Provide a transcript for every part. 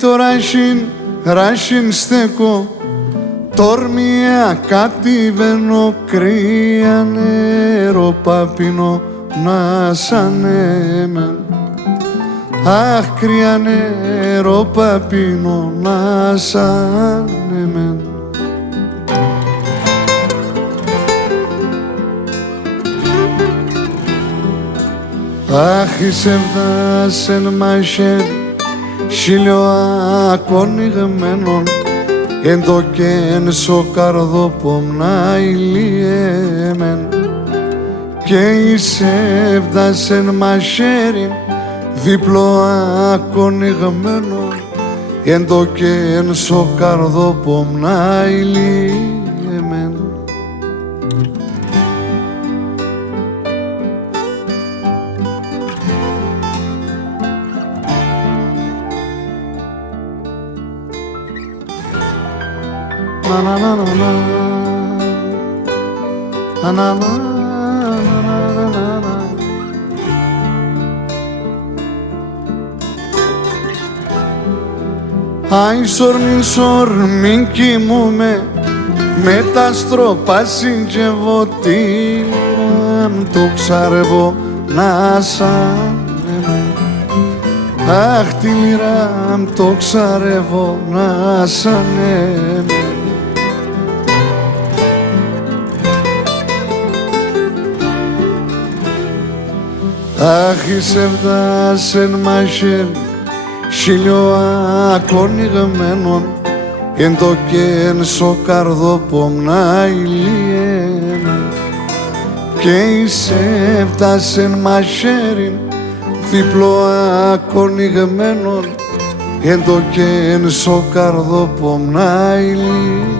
το ράσιν στέκω, τόρμια κατηβαίνω, κρύα νερό παπίνω να σανέμεν. Αχ, κρύα νερό παπίνω να σανέμεν. Αχ, εισέβδασεν μαχαίρι, χίλιο ακονιγμένον, εν το κεν σοκαρδόπομνα ηλιέμεν. Και εισέβδασεν μαχαίρι, δίπλο ακονιγμένον, εν το κεν σοκαρδόπομνα ηλιέμεν. Na na na na na na na na na na. Άι σορμήν κοιμούμαι, με τα στροπά συντζευωτήρα, το ξαρεύω να σανέμαι. Αχ, τη λυρά το ξαρεύω να σανέμαι. Αχ, εισέβδασεν μαχαίρι, χίλιο ακονιγμένον, εν το κεν σοκαρδόπομνα ηλιέμεν. Και εισέβδασεν μαχαίρι, δίπλο ακονιγμένον, εν το κεν σοκαρδόπομνα ηλιέμεν.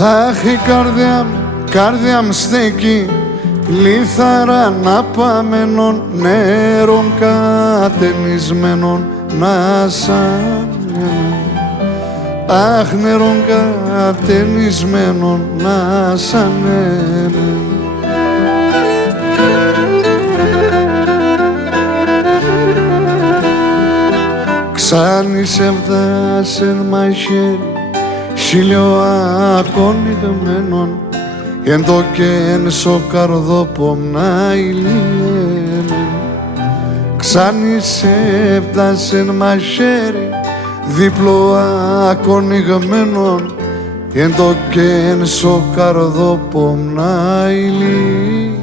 Αχ, η καρδιά μ' στέκει, λίθαρα να παμένων, νερών κατενισμένων να σανέμαι. Αχ, νερών κατενισμένων να σανέμαι. Ξάνι σεβδάσεν μαχαίρι, χίλιο ακονιγμένον, εν το κεν σοκαρδόπομνα ηλιέμεν. Ξάνι σεβδάσεν μαχαίρι, δίπλο ακονιγμένον, εν το κεν σοκαρδόπομνα ηλιέμεν.